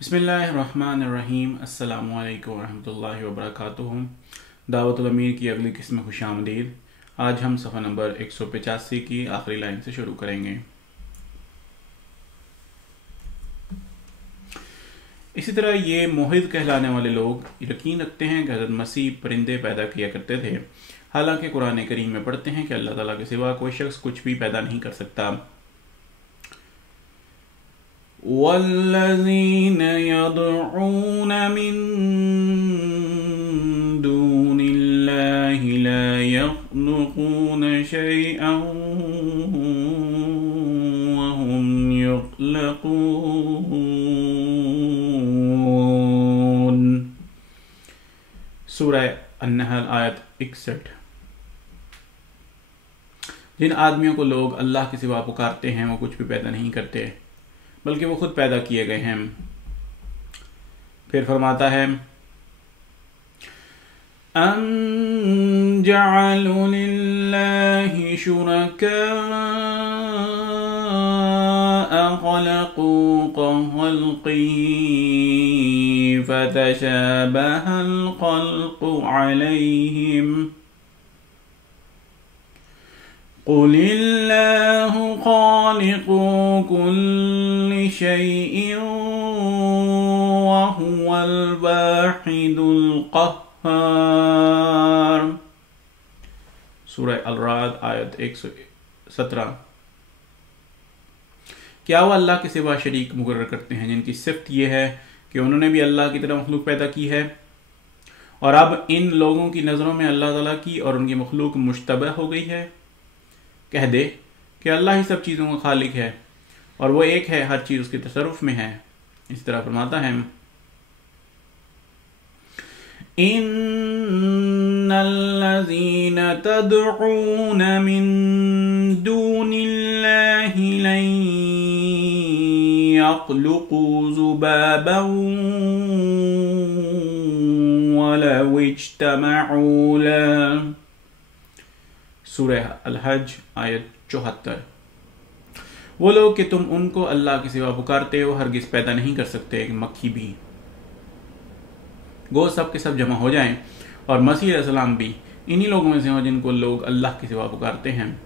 बिस्मिल्लाहिर्रहमानिर्रहीम। अस्सलामुअलैकुम वरहमतुल्लाहि वबरकातुहू। दावतुल अमीर की अगली किस्म में खुशामदीद। आज हम सफ़ा नंबर 185 की आखिरी लाइन से शुरू करेंगे। इसी तरह ये मोहिद कहलाने वाले लोग यकीन रखते हैं कि हज़रत मसीह परिंदे पैदा किया करते थे, हालांकि कुरान करीम में पढ़ते हैं कि अल्लाह ताला के सिवा कोई शख्स कुछ भी पैदा नहीं कर सकता। वल्लज़ीन यदऊन मिन दूनिल्लाहि ला यख्लुकून शैअन वहुम यख्लकून। सूरह अन्नहल आयत 61। जिन आदमियों को लोग अल्लाह के सिवा पुकारते हैं वो कुछ भी पैदा नहीं करते, बल्कि वो खुद पैदा किए गए हैं। फिर फरमाता है अम जअलू लिल्लाहि शुरकाअ खलक़ू कख़ल्क़ी फतशाबहल ख़ल्क़ु अलैहिम क़ुलिल्लाहु ख़ालिक़ु कुल्लि शैइन वहुवल वाहिदुल क़ह्हार। सूरह अल-राद आयत 117। क्या वो अल्लाह के सिवा शरीक मुकर्रर करते हैं जिनकी सिफ़त यह है कि उन्होंने भी अल्लाह की तरह मखलूक पैदा की है, और अब इन लोगों की नज़रों में अल्लाह ताला की और उनकी मखलूक मुश्तबह हो गई है। कह दे कि अल्लाह ही सब चीज़ों का खालिक है और वो एक है, हर चीज़ उसके तसर्रुफ में है। इस तरह फरमाता है इन्नल्लज़ीना तदऊन मिन दूनिल्लाहि लन यख्लुकू ज़ुबाबन वलौ इज्तमऊ लह। सूरह अल-हज आयत 74। वो लोग कि तुम उनको अल्लाह के सिवा पुकारते हो हरगिज पैदा नहीं कर सकते, एक मक्खी भी। गो सब के सब जमा हो जाएं और मसीह अलैहिस्सलाम भी इन्हीं लोगों में से हो जिनको लोग अल्लाह के सिवा पुकारते हैं।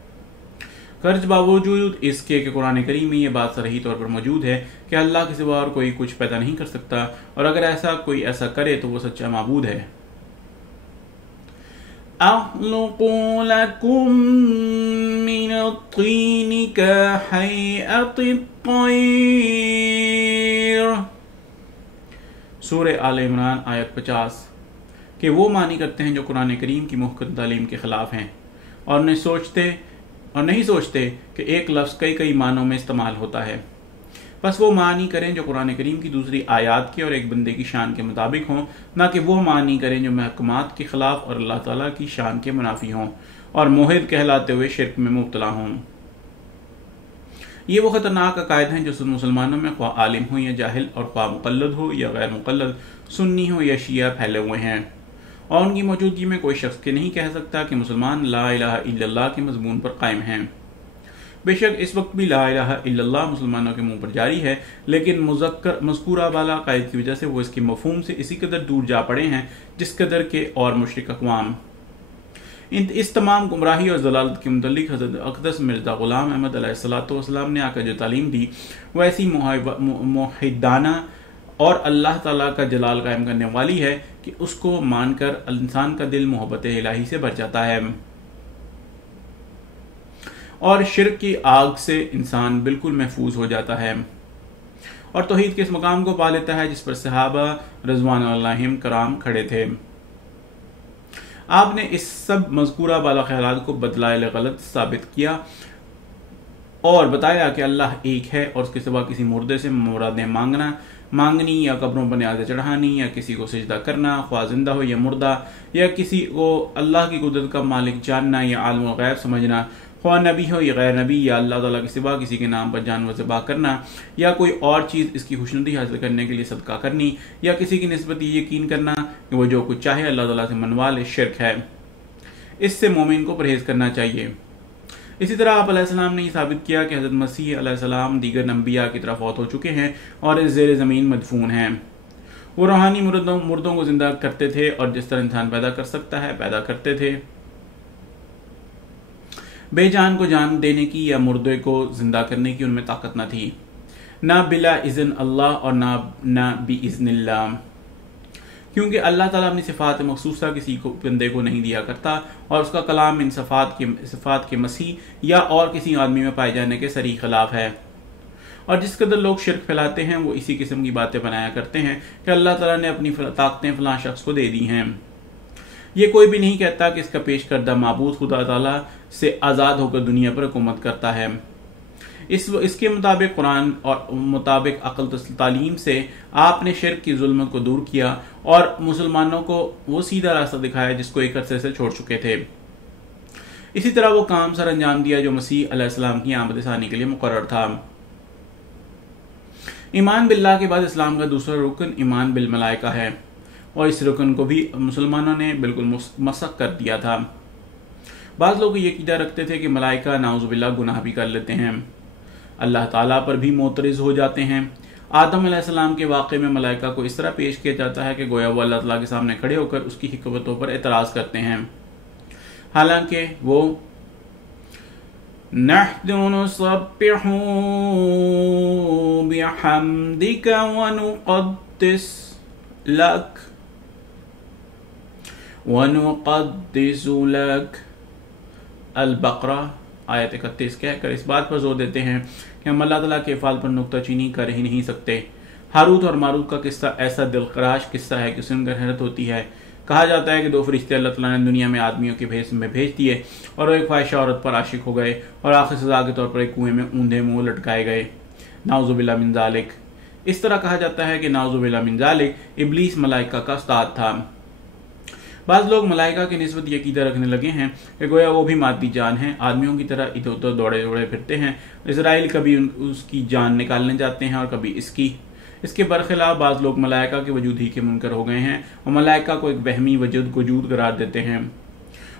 कर्ज बावजूद इसके कि कुरान करीम में ये बात सही तौर पर मौजूद है कि अल्लाह के सिवा और कोई कुछ पैदा नहीं कर सकता, और अगर ऐसा कोई ऐसा करे तो वो सच्चा माबूद है। अख़्लुक़ु लकुम मिनत-तीनि कहैअत-तैर। सूरह आल इमरान आयत 50। कि वो मानी करते हैं जो कुरान करीम की मुहकम तालीम के खिलाफ हैं और नहीं सोचते कि एक लफ्ज़ कई कई मानों में इस्तेमाल होता है। बस वो मानी करें जो कुरान करीम की दूसरी आयात के और एक बंदे की शान के मुताबिक हों, ना कि वो मानी करें जो महकमात के खिलाफ और अल्लाह ताला की शान के मुनाफी हों और मोहिद कहलाते हुए शिर्क में मुब्तला हों। ये वो खतरनाक अकायद हैं जो मुसलमानों में ख्वाह आलिम हो या जाहिल, और ख्वाह मुक़ल्लिद हो या गैर मुक़ल्लिद, सुन्नी हो या शिया, फैले हुए हैं, और उनकी मौजूदगी में कोई शख्स के नहीं कह सकता कि मुसलमान ला इलाहा इल्लल्लाह के मज़मून पर कायम हैं। बेशक इस वक्त भी ला इलाहा इल्लल्लाह मुसलमानों के मुंह पर जारी है, लेकिन मज़कूरा वाला कायद की वजह से वो इसके मफहूम से इसी कदर दूर जा पड़े हैं जिस कदर के और मुशरिक अक़वाम। इस तमाम गुमराही और ज़लालत के मुतल्लिक़ हज़रत अक़दस मिर्ज़ा ग़ुलाम अहमद अलैहिस्सलाम ने आकर जो तालीम दी वो ऐसी मुहिदाना और अल्लाह ताला का जलाल कायम करने वाली है कि उसको मानकर इंसान का दिल मोहब्बत इलाही से भर जाता है और शिर्क की आग से इंसान बिल्कुल महफूज हो जाता है और तौहीद के इस मकाम को पा लेता है जिस पर सहाबा रज़वान अलैहिम कराम खड़े थे। आपने इस सब मज़कूरा वाला ख्यालात को बदलाए गलत साबित किया और बताया कि अल्लाह एक है और उसके सिवा किसी मुर्दे से मुरादें मांगनी या कब्रों पर न्याज़ें चढ़ानी या किसी को सिजदा करना, ख्वाह जिंदा हो या मुर्दा, या किसी को अल्लाह की कुदरत का मालिक जानना या आलिमुल गैब समझना, ख्वाह नबी हो या गैर नबी, या अल्लाह ताला के सिवा किसी के नाम पर जानवर ज़िबा करना या कोई और चीज़ इसकी खुशनुदी हासिल करने के लिए सदका करनी, या किसी की निस्बत ये यकीन करना कि वो जो कुछ चाहे अल्लाह ताला से मनवा ले, शिर्क है। इससे मोमिन को परहेज़ करना चाहिए। इसी तरह आप अलैहिस्सलाम ने साबित किया कि हज़रत मसीह अलैहिस्सलाम दीगर नबिया की तरफ फौत हो चुके हैं और इस ज़ेर ज़मीन मदफून हैं। वो रूहानी मुर्दों को जिंदा करते थे और जिस तरह इंसान पैदा कर सकता है पैदा करते थे। बेजान को जान देने की या मुर्दे को जिंदा करने की उनमें ताकत न थी, ना बिला इज़्न अल्लाह और ना बि इज़्निल्लाह, क्योंकि अल्लाह ताला अपनी सिफ़ात मखसूसा किसी को बंदे को नहीं दिया करता और उसका कलाम इन सिफ़ात के मसीह या और किसी आदमी में पाए जाने के सरी खिलाफ है। और जिस कदर लोग शिरक फैलाते हैं वो इसी किस्म की बातें बनाया करते हैं कि अल्लाह ताला ने अपनी ताकतें फलां शख्स को दे दी हैं। ये कोई भी नहीं कहता कि इसका पेश करदा माबूद खुदा ताला से आज़ाद होकर दुनिया पर हुकूमत करता है। इसके मुताबिक कुरान और मुताबिक अक़ल तालीम से आपने शिरक की जुल्म को दूर किया और मुसलमानों को वो सीधा रास्ता दिखाया जिसको एक अरसे से छोड़ चुके थे। इसी तरह वो काम सर अंजाम दिया जो मसीह अलैहिस्सलाम की आमद सानी के लिए मुकर्रर था। ईमान बिल्लाह के बाद इस्लाम का दूसरा रुकन ईमान बिल मलाइका है और इस रुकन को भी मुसलमानों ने बिल्कुल मसक कर दिया था। बाज़ लोग ये कीदा रखते थे कि मलाइका नाउज़ुबिल्लाह गुनाह भी कर लेते हैं, अल्लाह ताला पर भी मोतरिज़ हो जाते हैं। आदम अलैहिस्सलाम के वाक़े में मलाइका को इस तरह पेश किया जाता है कि गोया वो अल्लाह ताला के सामने खड़े होकर उसकी हिकमतों पर एतराज़ करते हैं, हालांकि वो नहनु नुसब्बिहु बिहम्दिका व नुक़द्दिस लक व नुक़द्दिसु लक। अल-बक़रा आयत 31 कहकर इस बात पर जोर देते हैं कि हम अल्लाह ताला के फ़ाल पर नुक्ताचीनी कर ही नहीं सकते। हारूत और मारूत का किस्सा ऐसा दिलखराश किस्सा है कि सुनकर हैरत होती है। कहा जाता है कि दो फरिश्ते अल्लाह ताला ने दुनिया में आदमियों के भेष में भेज दिए और वो एक ख्वाहिशा औरत पर आशिक हो गए और आखिर सजा के तौर पर एक कुएं में ऊंधे मुंह लटकाए गए। नाउज़ुबिल्लाह मिन ज़ालिक। इस तरह कहा जाता है कि नाउज़ुबिल्लाह मिन ज़ालिक इब्लीस मलाइका का उस्ताद था। बाज़ लोग मलाइका की निस्बत ये कीदा रखने लगे हैं कि गोया वो भी मादी जान हैं, आदमियों की तरह इधर उधर दौड़े दौड़े फिरते हैं। इज़राइल कभी उसकी जान निकालने जाते हैं और कभी इसकी। इसके बरखिलाफ बाज़ लोग मलाइका के वजूद ही के मुनकर हो गए हैं और मलाइका को एक वहमी वजूद करार देते हैं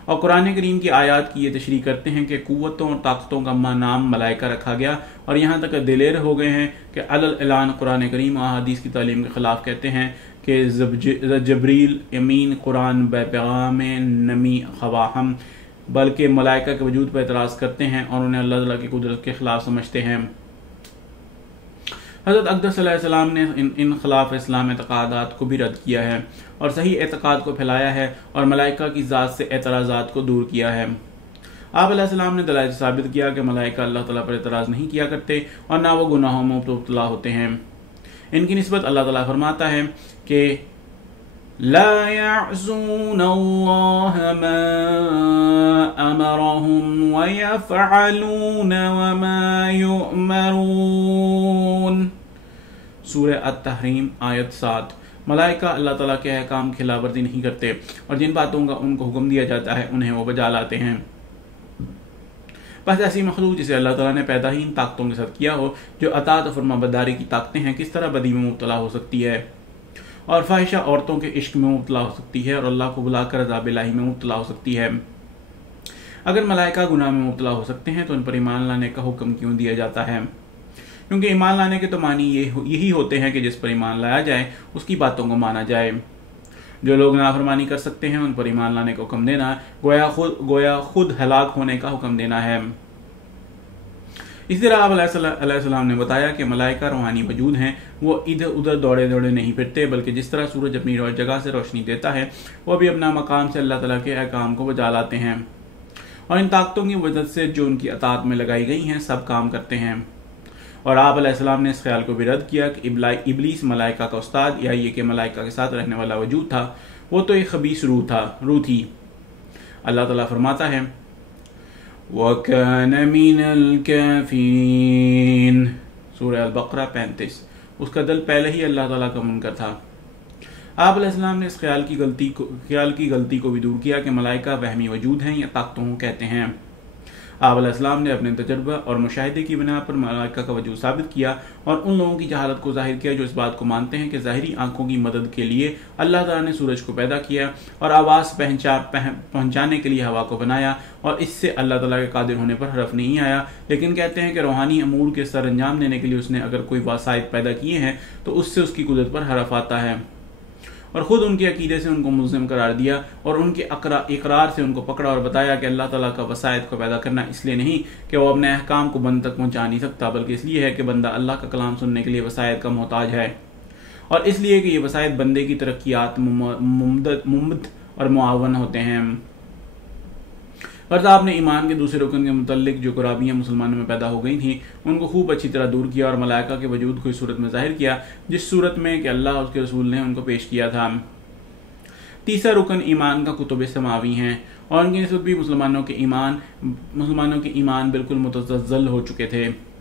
और कुरान करीम की आयत की ये तशरीह करते हैं कि कुव्वतों और ताकतों का नाम मलाइका रखा गया और यहाँ तक दिलेर हो गए हैं कि अल ऐलान कुरान करीम और हदीस की तालीम के खिलाफ कहते हैं कि जबरील यमीन कुरान पैगाम नमी खवाहम, बल्कि मलाइका के वजूद पर एतराज़ करते हैं और उन्हें अल्लाह ताला की कुदरत के खिलाफ समझते हैं। हज़रत अक़दस अलैहिस्सलाम ने इन खिलाफ इस्लाम एतक़ादात को भी रद्द किया है और सही एतक़ाद को फैलाया है और मलाइका की ज़ात से एतराज़ात को दूर किया है। आप अलैहिस्सलाम ने दलाइल से साबित किया कि मलाइका अल्लाह ताला पर एतराज़ नहीं किया करते और ना वो गुनाहों में मुब्तला होते हैं। इनकी निस्बत अल्लाह ताला फरमाता है कि ला यअसूनल्लाह मा अमरहुम व यफ़अलून वमा युअमरून। सूरह अत-तहरीम आयत 7। मलाइका अल्लाह ताला के अहकाम की खिलाफवर्जी नहीं करते और जिन बातों का उनको हुक्म दिया जाता है उन्हें वो बजा लाते हैं। बस ऐसी मखलूक जिसे अल्लाह ताला ने पैदा ही इन ताकतों के साथ किया हो, जो अताअत और फरमाबरदारी की ताकतें हैं, किस तरह बदी में मुब्तला हो सकती है और फाहिशा औरतों के इश्क में मुब्तला हो सकती है और अल्लाह को बुलाकर अज़ाब इलाही में मुब्तला हो सकती है। अगर मलाइका गुनाह में मुब्तला हो सकते हैं तो उन पर ईमान लाने का हुक्म क्यों दिया जाता है? क्योंकि ईमान लाने के तो मानी यही होते हैं कि जिस पर ईमान लाया जाए उसकी बातों को माना जाए। जो लोग नाफरमानी कर सकते हैं उन पर ईमान लाने का हुक्म देना गोया खुद हलाक होने का हुक्म देना है। इसी तरह आप अलैहिस्सलाम ने बताया कि मलाइका रूहानी वजूद हैं, वो इधर उधर दौड़े दौड़े नहीं फिरते, बल्कि जिस तरह सूरज अपनी जगह से रोशनी देता है वो भी अपना मकाम से अल्लाह ताला के अहकाम को बजा लाते हैं और इन ताकतों की वजह से जो उनकी अताअत में लगाई गई हैं सब काम करते हैं। और आप अलैहिस्सलाम ने इस ख्याल को भी रद्द किया कि इब्लीस मलाइका का उस्ताद या ये कि मलाइका के साथ रहने वाला वजूद था, वो तो एक खबीस रूह थी। अल्लाह ताला फरमाता है वकान मिनल काफिरीन, सूरह अल-बक़रा 35। उसका दिल पहले ही अल्लाह ताला का मुनकर था। आप अलैहिस्सलाम ने इस ख्याल की गलती को भी दूर किया कि मलाइका वहमी वजूद हैं या ताकतों को कहते हैं। आप अलैहिस्सलाम ने अपने तजर्बा और मुशाहिदे की बिना पर मलाइका का वजूद साबित किया और उन लोगों की जहालत को जाहिर किया जो इस बात को मानते हैं कि ज़ाहिरी आंखों की मदद के लिए अल्लाह ताला ने सूरज को पैदा किया और आवाज़ पहुंचाने के लिए हवा को बनाया और इससे अल्लाह ताला के कादिर होने पर हरफ नहीं आया, लेकिन कहते हैं कि रूहानी अमूर के सर अंजाम देने के लिए उसने अगर कोई वसाइद पैदा किए हैं तो उससे उसकी कुदरत पर हरफ आता है। और ख़ुद उनके अकीदे से उनको मुल्ज़िम करार दिया और उनके इकरार से उनको पकड़ा और बताया कि अल्लाह ताला का वसायद को पैदा करना इसलिए नहीं कि वो अपने अहकाम को बंद तक पहुँचा नहीं सकता, बल्कि इसलिए है कि बंदा अल्लाह का कलाम सुनने के लिए वसायद का मोहताज है और इसलिए कि ये वसायद बंदे की तरक्यात मुमद और मुआवन होते हैं। फर्ज आपने ईमान के दूसरे रुकन के मुतल्लिक जो खराबियाँ मुसलमानों में पैदा हो गई थी उनको खूब अच्छी तरह दूर किया और मलाइका के वजूद को इस सूरत में जाहिर किया जिस सूरत में कि अल्लाह और उसके रसूल ने उनको पेश किया था। तीसरा रुकन ईमान का कुतुब समावी हैं और उनके निस्बत भी मुसलमानों के ईमान बिल्कुल मुतज़्ज़ल हो चुके थे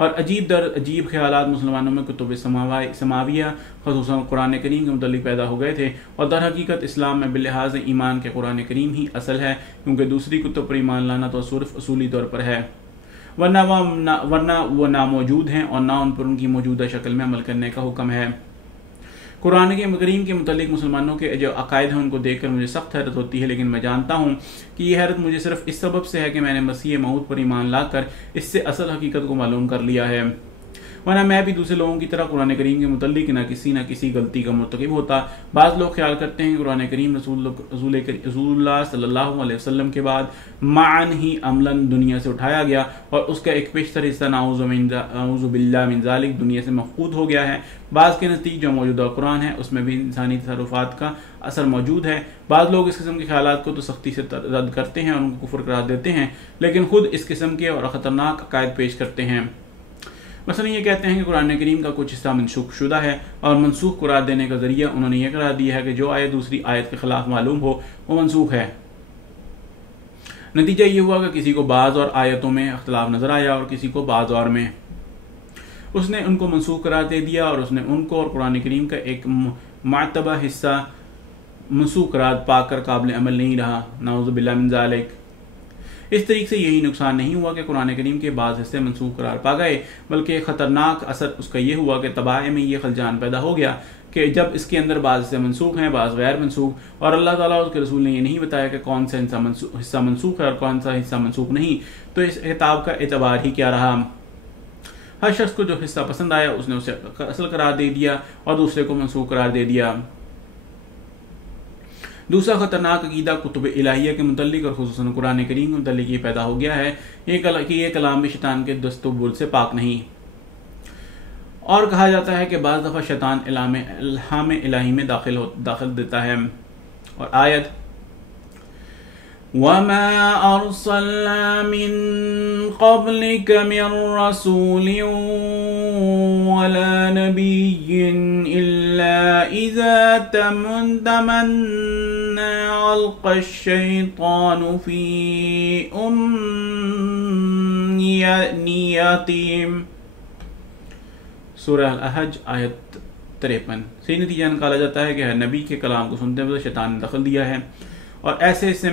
और अजीब ख्यालात मुसलमानों में कुतुब समाविया ख़ुसूसन कुरान करीम के मुतल्लिक़ पैदा हो गए थे और दर हकीकत इस्लाम में बिलिहाज ईमान के कुरान करीम ही असल है, क्योंकि दूसरी कुतुब पर ईमान लाना तो सिर्फ असूली तौर पर है, वरना वो नामौजूद हैं और ना उन पर उनकी मौजूदा शक्ल में अमल करने का हुक्म है। कुरान के करीम के मुतालिक मुसलमानों के जो अकायद हैं उनको देखकर मुझे सख्त हैरत होती है, लेकिन मैं जानता हूँ कि यह हैरत मुझे सिर्फ इस सबब से है कि मैंने मसीह मऊद पर ईमान लाकर इससे असल हकीकत को मालूम कर लिया है, वरना मैं भी दूसरे लोगों की तरह कुरान करीम के मुतालिक ना किसी गलती का मुर्तकिब होता। बाज़ लोग ख्याल करते हैं कि कुरान करीम रसूलुल्लाह सल्लल्लाहु अलैहि वसल्लम के बाद मान ही अमलन दुनिया से उठाया गया और उसका एक पेशतर हिस्सा नाऊज़ु बिल्लाह मिन ज़ालिक दुनिया से मफकूद हो गया है। बाज़ के नज़दीक जो मौजूदा कुरान है उसमें भी इंसानी तसर्रुफ़ात का असर मौजूद है। बाज़ लोग इस किस्म के ख्यालात को तो सख्ती से रद्द करते हैं और उनको कुफ्र करार देते हैं, लेकिन खुद इस किस्म के और ख़तरनाक अकायद पेश करते हैं। मसलन ये कहते हैं कि कुरान करीम का कुछ हिस्सा मनसूख शुदा है और मनसूख करार देने का जरिया उन्होंने यह करार दिया है कि जो आयत दूसरी आयत के खिलाफ मालूम हो वो मनसूख है। नतीजा ये हुआ कि किसी को बाज़ और आयतों में अख्तिलाफ नजर आया और किसी को बाज़ और में, उसने उनको मनसूख करार दे दिया और उसने उनको और कुरान करीम का एक मातबा हिस्सा मनसूख करार पाकर काबिल अमल नहीं रहा, नाऊज़ु बिल्लाह मिन ज़ालिक। इस तरीके से यही नुकसान नहीं हुआ कि कुरान करीम के बाज़ हिस्से मनसूख करार पा गए, बल्कि ख़तरनाक असर उसका यह हुआ कि तबाह में ये खलजान पैदा हो गया कि जब इसके अंदर बाज़ हिस्से मनसूख हैं बाज़ गैर मनसूख और अल्लाह ताला उसके रसूल ने ये नहीं बताया कि कौन सा हिस्सा मनसूख है और कौन सा हिस्सा मनसूख नहीं, तो इस किताब का एतबार ही क्या रहा। हर शख्स को जो हिस्सा पसंद आया उसने उसे असल करार दे दिया और दूसरे को मनसूख करार दे दिया। दूसरा खतरनाक अकीदा कुतुब इलाहिया के मुतल्लिक और खुसूसन कुरान करीम के मुतल्लिक ये पैदा हो गया है कि ये कलाम भी शैतान के दस्तूर से पाक नहीं, और कहा जाता है कि बाज़ दफ़ा शैतान इल्हाम इलाही में दाखिल देता है। और आयत वमा अरसलना मिन क़ब्लिक मिन रसूलिन वला नबिय्यिन इल्ला इज़ा तमन्ना अलक़ा अश-शैतानु फ़ी उम्नियतिहिम। सूरह अल-हज आयत 53 से नतीजा निकाला जाता है कि हर नबी के कलाम को सुनते हुए शैतान ने दखल दिया है और ऐसे हिस्से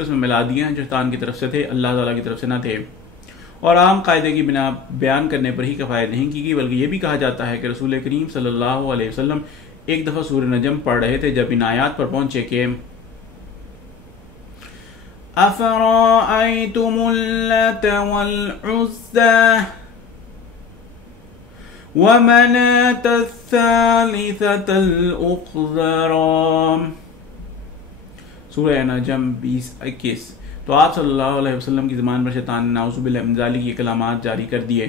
उसमें मिला दिए हैं जो शैतान की तरफ से थे, अल्लाह ताला की तरफ से न थे। और आम कायदे की बिना बयान करने पर ही किफ़ायत नहीं की, बल्कि ये भी कहा जाता है कि रसूल करीम सल्लल्लाहु अलैहि वसल्लम एक दफ़ा सूरह नजम पढ़ रहे थे जब इन आयात पर पहुंचे कि अफ़राअयतुमुल लत वल उज़्ज़ा व मनातस्सालिसतल उख़्ज़रा। सूरह नजम 20-21। तो आप सल्लल्लाहु अलैहि वसल्लम की ज़बान पर शैतान ने नाऊज़ु बिल्लाहि मिन ज़ालिक ये कलामात जारी कर दिए,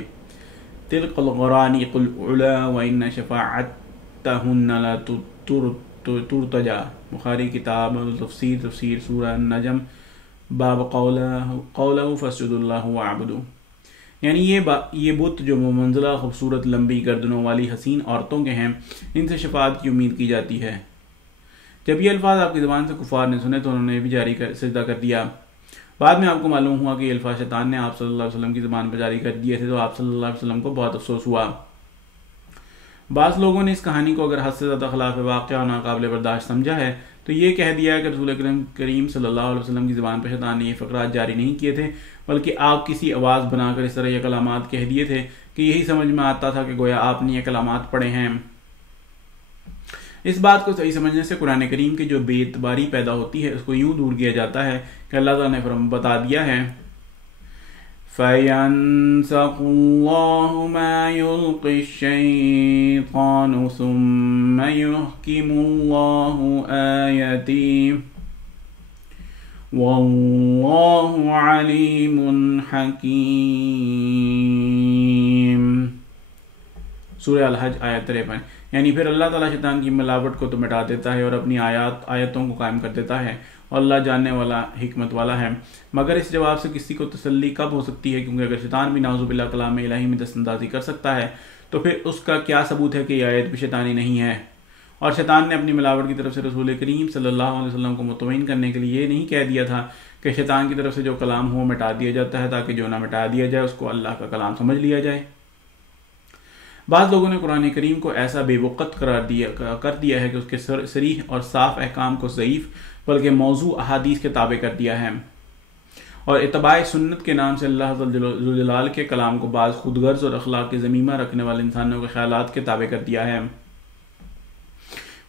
तिल्कल ग़रानीक़ुल उला व इन्न शफ़ाअतहुन्ना ला तुरतजा। बुखारी किताब तफ़सीर सूरह नजम बाब क़ौलहु फ़स्जुदुल्लाहु वअबुदू। यानी ये बुत जो मंज़िला खूबसूरत लंबी गर्दनों वाली हसीन औरतों के हैं, इनसे शफ़ाअत की उम्मीद की जाती है। जब ये अल्फाज आपकी ज़बान से कुफ़ार ने सुने तो उन्होंने भी सजदा कर दिया। बाद में आपको मालूम हुआ कि ये अल्फाज शैतान ने आप सल्लल्लाहु अलैहि वसल्लम की ज़बान पर जारी कर दिए थे, तो आप सल्लल्लाहु अलैहि वसल्लम को बहुत अफसोस हुआ। बाज़ लोगों ने इस कहानी को अगर हद से ज़्यादा खिलाफ वाक़या और नाकाबिल बर्दाश्त समझा है, तो ये कह दिया कि रसूल करीम सल्लल्लाहु अलैहि वसल्लम की ज़बान पर शैतान ने ये फ़क़रात जारी नहीं किए थे, बल्कि आप किसी आवाज़ बनाकर इस तरह ये कलामात कह दिए थे कि यही समझ में आता था कि गोया आपने ये कलामात पढ़े हैं। इस बात को सही समझने से कुरान करीम की जो बेतबारी पैदा होती है उसको यूं दूर किया जाता है कि अल्लाह ताला ने बता दिया है, फ़यंसख़ुल्लाहु मा युल्क़िश्शैतानु सुम्मा युहकिमुल्लाहु आयतिहि वल्लाहु अलीमुन हकीम। सूरह अल-हज आयत 53। यानी फिर अल्लाह ताला शैतान की मिलावट को तो मिटा देता है और अपनी आयतों को कायम कर देता है, और अल्लाह जानने वाला हिकमत वाला है। मगर इस जवाब से किसी को तसल्ली कब हो सकती है, क्योंकि अगर शैतान भी नाउज़ुबिल्लाह कलाम इलाही में दस्तंदाजी कर सकता है तो फिर उसका क्या सबूत है कि यह आयत भी शैतानी नहीं है। और शैतान ने अपनी मिलावट की तरफ से रसूल करीम सल्लल्लाहु अलैहि वसल्लम को मुतमईन करने के लिए ये नहीं कह दिया था कि शैतान की तरफ से जो कलाम हो मिटा दिया जाता है, ताकि जो ना मिटा दिया जाए उसको अल्लाह का कलाम समझ लिया जाए। बाद लोगों ने कुरान करीम को ऐसा बेवक़्त कर दिया है कि उसके सरीह और साफ अहकाम को ज़ईफ़ बल्कि मौजू अहादीस के ताबे कर दिया है, और इत्तबाए सुन्नत के नाम से अल्लाह ज़ुल जलाल के कलाम को बाज़ खुदगर्ज़ और अखलाक के ज़मीमा रखने वाले इंसानों के ख्यालात के ताबे कर दिया है।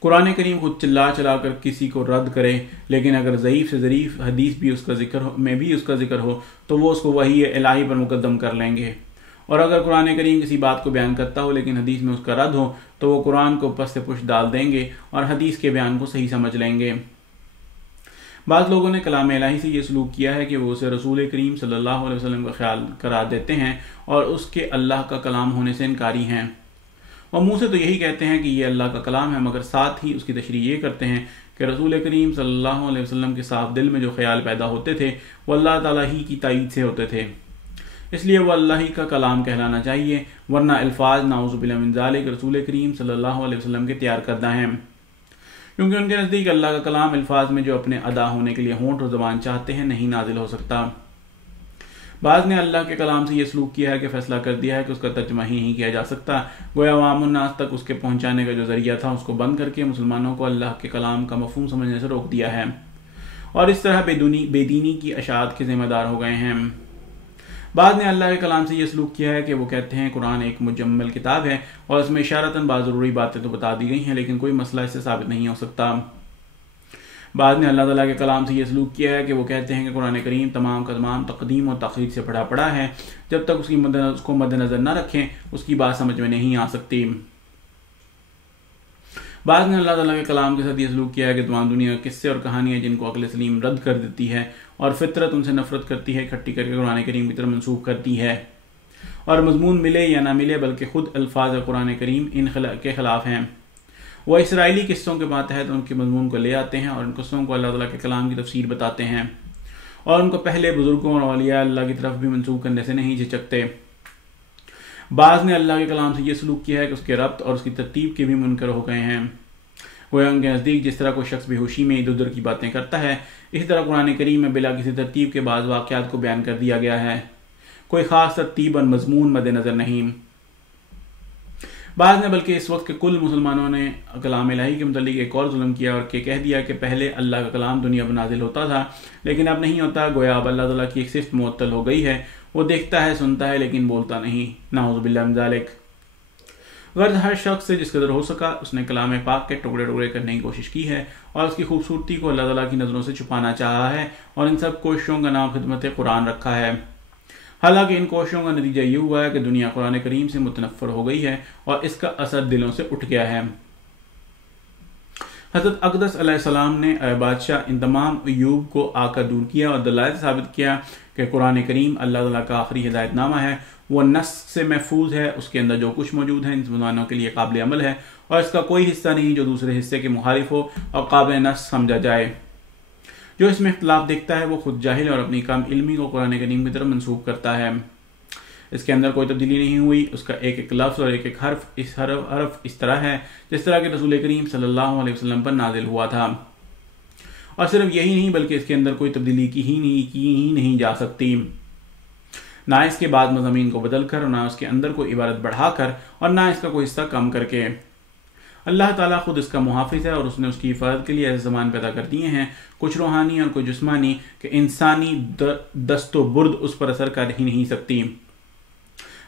कुरान करीम खुद चिल्ला चला कर किसी को रद्द करे, लेकिन अगर ज़ईफ़ से ज़रीफ़ हदीस भी उसका ज़िक्र हो तो वो उसको वही इलाही पर मुकद्दम कर लेंगे। और अगर कुरान करीम किसी बात को बयान करता हो लेकिन हदीस में उसका रद्द हो तो वो कुरान को पस से पुश डाल देंगे और हदीस के बयान को सही समझ लेंगे। बाद लोगों ने कलाम इलाही से ये सलूक किया है कि वो उसे रसूल करीम सल्लल्लाहु अलैहि वसल्लम का ख्याल करार देते हैं और उसके अल्लाह का कलाम होने से इनकारी हैं, और मुँह से तो यही कहते हैं कि ये अल्लाह का कलाम है, मगर साथ ही उसकी तशरीह ये करते हैं कि रसूल करीम सल्लल्लाहु अलैहि वसल्लम के साफ दिल में जो ख्याल पैदा होते थे वो अल्लाह ताला ही की ताईद से होते थे, इसलिए वह अल्लाह ही का कलाम कहलाना चाहिए, वरना अल्फाज नाउज़ुबिल्लाह मिन ज़ालिक रसूल करीम सल्लल्लाहु अलैहि वसल्लम के तैयार करदा हैं, क्योंकि उनके नज़दीक अल्लाह का कलाम अल्फाज में जो अपने अदा होने के लिए होंठ और ज़बान चाहते हैं नहीं नाजिल हो सकता। बाद ने अल्लाह के कलाम से यह सलूक किया है कि फैसला कर दिया है कि उसका तर्जमा ही नहीं किया जा सकता, गोया अवामुन्नास तक उसके पहुँचाने का जो ज़रिया था उसको बंद करके मुसलमानों को अल्लाह के कलाम का मफ़हूम समझने से रोक दिया है, और इस तरह बेदीनी की अशात के ज़िम्मेदार हो गए हैं। बाद ने अल्लाह के कलाम से यह सलूक किया है कि वो कहते हैं कुरान एक मुजम्मल किताब है और इसमें इशारतन बाज़ ज़रूरी बातें तो बता दी गई हैं, लेकिन कोई मसला इससे साबित नहीं हो सकता। बाद में अल्लाह ताला के कलाम से यह सलूक किया है कि वो कहते हैं कि कुरान करीम तमाम का तमाम तकदीम और तख़रीर से पड़ा है, जब तक उसको मद्देनज़र न रखें उसकी बात समझ में नहीं आ सकती। बाद में अल्लाह ताला के कलाम के साथ ये सलूक किया है कि तमाम दुनिया किस्से और कहानियाँ जिनको अक्ल सलीम रद्द कर देती है और फितरत उनसे नफरत करती है, इकट्ठी करके कुरान करीम की तरफ मंसूब करती है, और मजमून मिले या ना मिले बल्कि खुद अल्फाज कुरान करीम इन के खिलाफ हैं। वह इसराइली किस्सों के मातहत उनके मजमून को ले आते हैं और उन किस्सों को अल्लाह ताला के कलाम की तफसीर बताते हैं, और उनको पहले बुजुर्गों और औलिया अल्लाह की तरफ भी मंसूब करने से नहीं झिझकते। बाज़ ने अल्लाह के कलाम से ये सलूक किया है कि उसके रब्त और उसकी तरतीब के भी मुनकर हो गए हैं। गोया उनके नज़दीक जिस तरह कोई शख्स बेहोशी में इधर उधर की बातें करता है, इसी तरह कुरान करीम में बिला किसी तरतीब के बाज़ वाक़यात को बयान कर दिया गया है, कोई ख़ास तरतीब और मजमून मद्देनज़र नहीं। बाद ने बल्कि इस वक्त के कुल मुसलमानों ने कलाम इलाही के मुतालिक एक और जुल्म किया और कह दिया कि पहले अल्लाह का कलाम दुनिया में नाजिल होता था लेकिन अब नहीं होता, गोया अब अल्लाह ताला की एक सिफ्त मुअत्तल हो गई है, वो देखता है सुनता है लेकिन बोलता नहीं, नाउज़ुबिल्लाह मिन ज़ालिक। गर्द हर शख्स से जिस कदर हो सका उसने कलाम पाक के टुकड़े टुकड़े करने की कोशिश की है और उसकी खूबसूरती को अल्लाह ताला की नज़रों से छुपाना चाहा है, और इन सब कोशिशों का नाम खिदमत कुरान रखा है। हालांकि इन कोशिशों का नतीजा ये हुआ है कि दुनिया कुरान करीम से मुतनफ़्फ़र हो गई है और इसका असर दिलों से उठ गया है। हज़रत अक़दस अलैहिस्सलाम ने बादशाह इन तमाम अयूब को आकर दूर किया और दलाइल साबित किया कि कुरान करीम अल्लाह ताला का आखिरी हिदायतनामा है, वो नस से महफूज है, उसके अंदर जो कुछ मौजूद है मुसलमानों के लिए काबिल अमल है और इसका कोई हिस्सा नहीं जो दूसरे हिस्से के मुखालिफ हो और काबिल नस समझा जाए। जो इसमें इख्तिलाफ देखता है वो खुद जाहिल और अपनी कम इल्मी को कुरान करीम की तरफ मंसूब करता है। इसके अंदर कोई तब्दीली नहीं हुई, उसका एक एक लफ्ज़ और एक एक हर्फ इस तरह है जिस तरह के रसूल करीम सल्लल्लाहु अलैहि वसल्लम पर नाजिल हुआ था, और सिर्फ यही नहीं बल्कि इसके अंदर कोई तब्दीली की ही नहीं जा सकती, ना इसके बाद मज़ामीन को बदल कर, ना उसके अंदर कोई इबारत बढ़ाकर और ना इसका कोई हिस्सा कम करके। अल्लाह ताला खुद इसका मुहाफिज है और उसने उसकी हिफाजत के लिए ऐसे ज़मान पैदा कर दिए हैं, कुछ रूहानी और कुछ जिस्मानी, कि इंसानी दस्तो बुर्द उस पर असर कर ही नहीं सकती।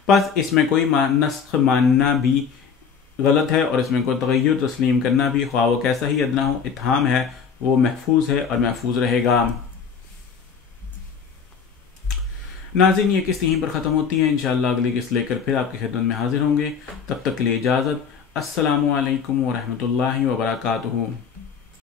बस इसमें कोई नस्ख मानना भी गलत है और इसमें कोई तगय्युर तस्लीम करना भी, ख्वाह वो कैसा ही अदना हो, इत्हाम है, वो महफूज है और महफूज रहेगा। नाज़रीन, ये किस्त यहीं पर ख़त्म होती है। इंशाअल्लाह अगली किस्त लेकर फिर आपकी खिदमत में हाजिर होंगे। तब तक के लिए इजाज़त। अस्सलामु अलैकुम व रहमतुल्लाहि व बरकातुहू।